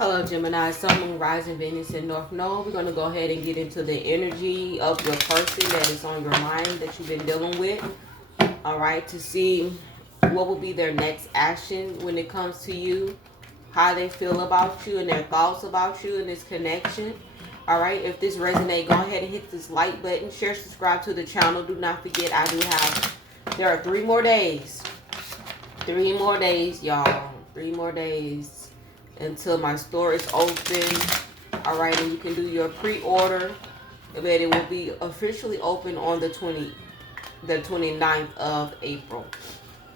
Hello, Gemini, Sun, Moon, Rising, Venus, and North Node. We're going to go ahead and get into the energy of the person that is on your mind that you've been dealing with. All right, to see what will be their next action when it comes to you, how they feel about you, and their thoughts about you in this connection. All right, if this resonates, go ahead and hit this like button, share, subscribe to the channel. Do not forget, there are 3 more days. 3 more days, y'all. 3 more days until my store is open. All right, and you can do your pre-order, but it will be officially open on the 29th of April.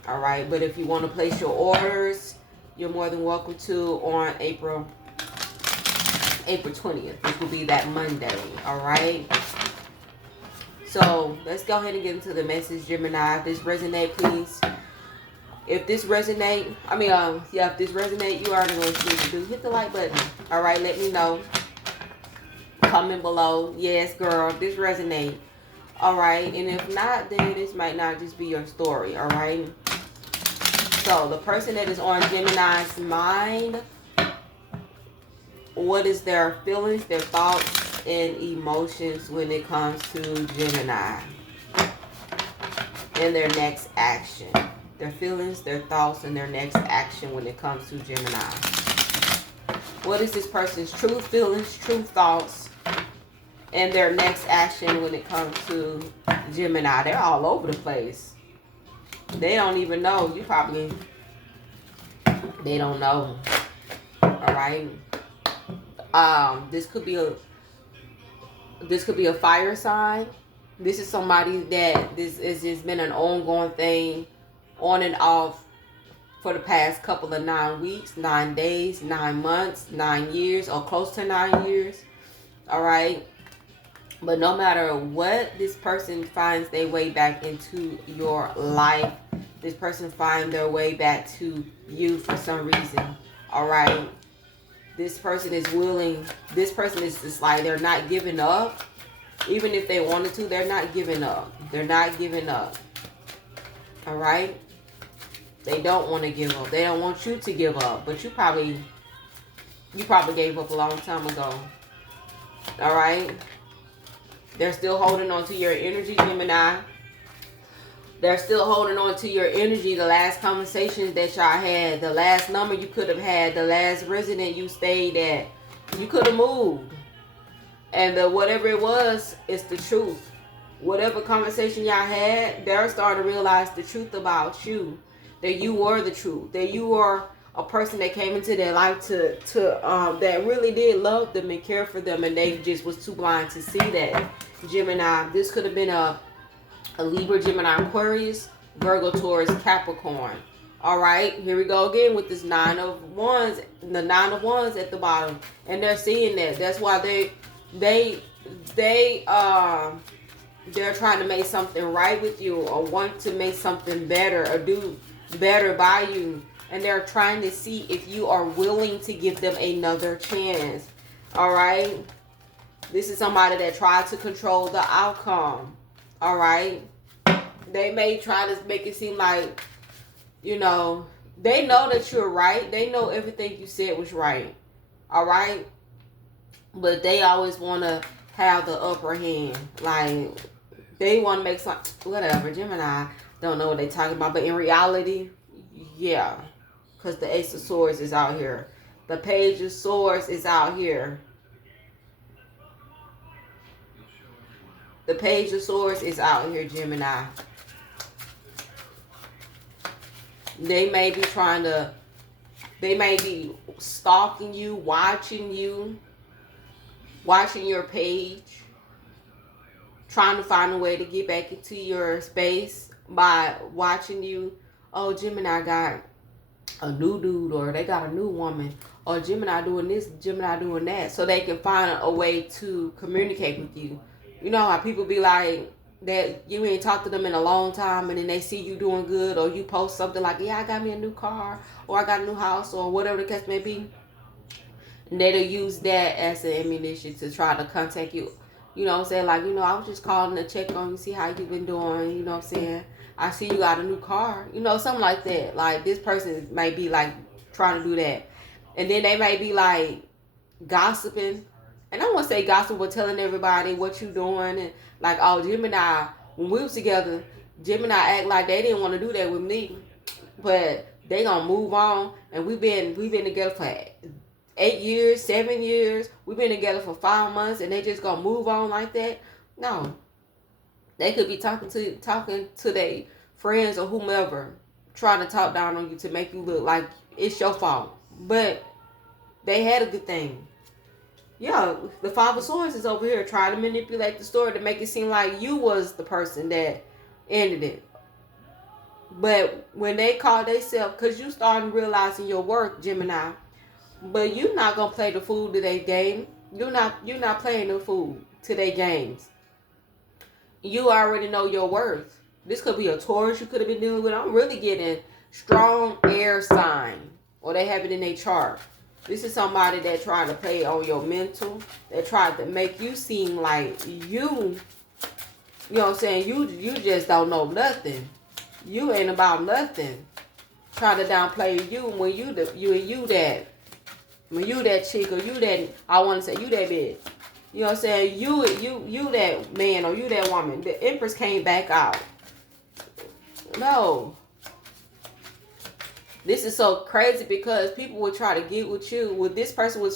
All right, but if you want to place your orders, you're more than welcome to on April 20th, which will be that Monday. All right, so let's go ahead and get into the message, Gemini. If this resonate, please. If this resonate, if this resonate, you already know what you need to do. Hit the like button. All right, let me know. Comment below. Yes, girl, this resonate. All right, and if not, then this might not just be your story. All right. So the person that is on Gemini's mind, what is their feelings, their thoughts, and emotions when it comes to Gemini and their next action? Their feelings, their thoughts, and their next action when it comes to Gemini. What is this person's true feelings, true thoughts, and their next action when it comes to Gemini? They're all over the place. They don't even know. They don't know. All right. This could be a fire sign. This is somebody that this has just been an ongoing thing, on and off, for the past couple of 9 weeks, 9 days, 9 months, 9 years, or close to 9 years. All right. But no matter what, this person finds their way back into your life. This person finds their way back to you for some reason. All right. This person is willing. This person is just like, they're not giving up. Even if they wanted to, they're not giving up. They're not giving up. All right. They don't want to give up. They don't want you to give up. But you probably gave up a long time ago. All right. They're still holding on to your energy, Gemini. They're still holding on to your energy. The last conversations that y'all had, the last number you could have had, the last resident you stayed at, you could have moved. And whatever it was, it's the truth. Whatever conversation y'all had, they're starting to realize the truth about you. That you were the truth. That you were a person that came into their life that really did love them and care for them, and they just was too blind to see that. Gemini, this could have been a Libra, Gemini, Aquarius, Virgo, Taurus, Capricorn. All right, here we go again with this 9 of Wands, the 9 of Wands at the bottom, and they're seeing that. That's why they're trying to make something right with you, or want to make something better, or do better by you, and they're trying to see if you are willing to give them another chance. All right, this is somebody that tried to control the outcome. All right, they may try to make it seem like, they know that you're right. They know everything you said was right. All right, but they always want to have the upper hand. Like, they want to make something, whatever. Gemini don't know what they're talking about. But in reality, yeah. Because the Ace of Swords is out here. The Page of Swords is out here. The Page of Swords is out here, Gemini. They may be stalking you, watching your page, trying to find a way to get back into your space by watching you. Oh, Gemini got a new dude, or they got a new woman, or Gemini doing this, Gemini doing that, so they can find a way to communicate with you. You know how people be like that, you ain't talked to them in a long time, and then they see you doing good, or you post something like, yeah, I got me a new car, or I got a new house, or whatever the case may be. And they'll use that as an ammunition to try to contact you. You know what I'm saying? Like, I was just calling to check on you, see how you been doing. You know what I'm saying? I see you got a new car. Something like that. Like, this person might be like trying to do that. And then they may be like gossiping. And I won't say gossip, but telling everybody what you doing. And like, oh, Gemini, when we was together, Gemini act like they didn't want to do that with me. But they gonna move on. And we've been together for 8 years, 7 years. We've been together for 5 months, and they just gonna move on like that. No. They could be talking to their friends or whomever, trying to talk down on you to make you look like it's your fault. But they had a good thing. Yeah, the Five of Swords is over here trying to manipulate the story to make it seem like you was the person that ended it. But when they call themselves, because you starting realizing your worth, Gemini, but you not going to play the fool to their game. You're not playing the fool to their games. You already know your worth. This could be a Taurus you could have been dealing with. I'm really getting strong air sign, or they have it in their chart. This is somebody that tried to play on your mental. That tried to make you seem like you know what I'm saying, you just don't know nothing. You ain't about nothing. Try to downplay you when you that chick, or you that, I want to say you that bitch. You know what I'm saying? You that man, or you that woman. The Empress came back out. No. This is so crazy because people would try to get with you. With this person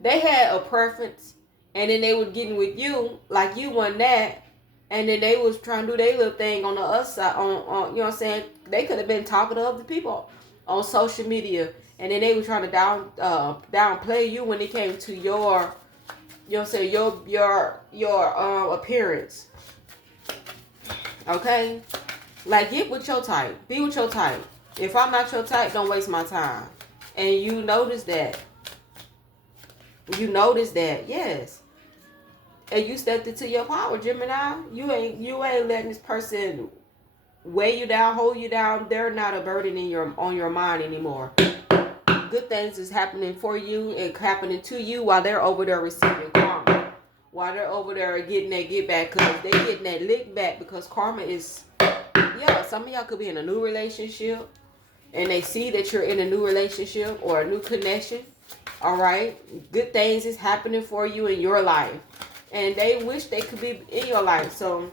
they had a preference, and then they would get with you like you won that, and then they was trying to do their little thing on the other side. On you know what I'm saying? They could have been talking to other people on social media, and then they were trying to downplay you when it came to your, you know what I'm saying, your appearance. Okay, like get with your type, be with your type. If I'm not your type, don't waste my time. And you notice that. Yes. And you stepped into your power, Gemini. You ain't letting this person weigh you down, hold you down. They're not a burden on your mind anymore. Good things is happening for you and happening to you while they're over there receiving karma. While they're over there getting that get back, because they're getting that lick back, because karma is, some of y'all could be in a new relationship, and they see that you're in a new relationship or a new connection. All right. Good things is happening for you in your life, and they wish they could be in your life. So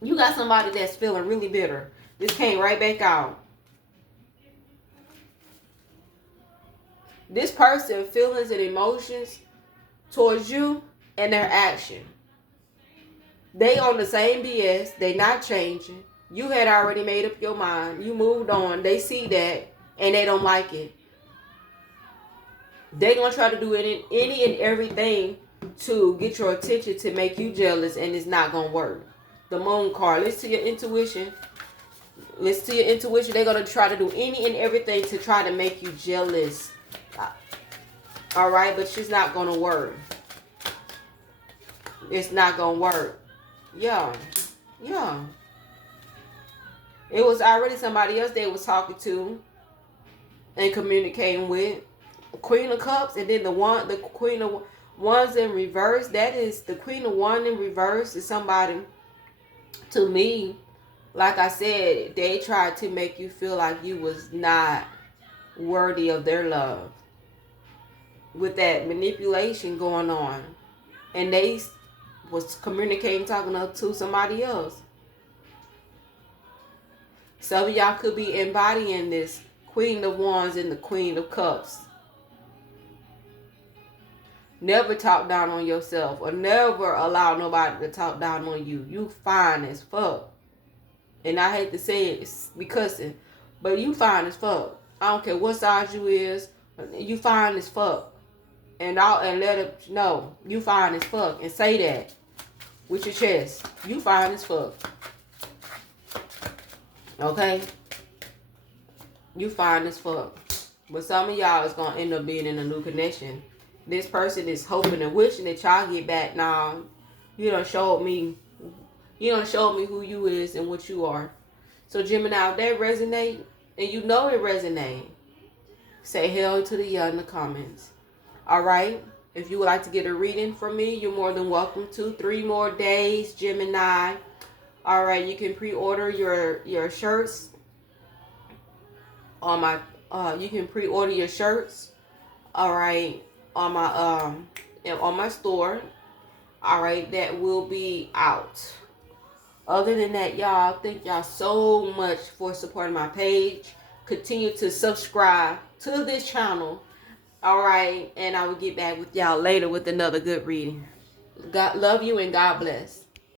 you got somebody that's feeling really bitter. This came right back out. This person feelings and emotions towards you and their action. They on the same BS. They not changing. You had already made up your mind. You moved on. They see that and they don't like it. They gonna try to do any and everything to get your attention, to make you jealous, and it's not gonna work. The Moon card. Listen to your intuition. They're gonna try to do any and everything to try to make you jealous. All right, but it's not gonna work. It's not gonna work. Yeah. It was already somebody else they was talking to and communicating with. Queen of Cups, and then the Queen of Wands in reverse. That is the Queen of Wands in reverse is somebody, to me, like I said, they tried to make you feel like you was not worthy of their love. With that manipulation going on. And they was communicating, talking to somebody else. Some of y'all could be embodying this Queen of Wands and the Queen of Cups. Never talk down on yourself, or never allow nobody to talk down on you. You fine as fuck. And I hate to say it, be cussing, but you fine as fuck. I don't care what size you is. You fine as fuck. And let it know you fine as fuck, and say that with your chest. You fine as fuck. Okay? You fine as fuck. But some of y'all is gonna end up being in a new connection. This person is hoping and wishing that y'all get back. Now, you done showed me who you is and what you are. So Gemini, if that resonate, and you know it resonate, say hell to the yeah in the comments. All right. If you would like to get a reading from me, you're more than welcome to. 3 more days, Gemini. All right. You can pre-order your shirts on my. You can pre-order your shirts all right, on my store, all right, that will be out. Other than that, y'all, thank y'all so much for supporting my page. Continue to subscribe to this channel. All right, and I will get back with y'all later with another good reading. God love you and God bless.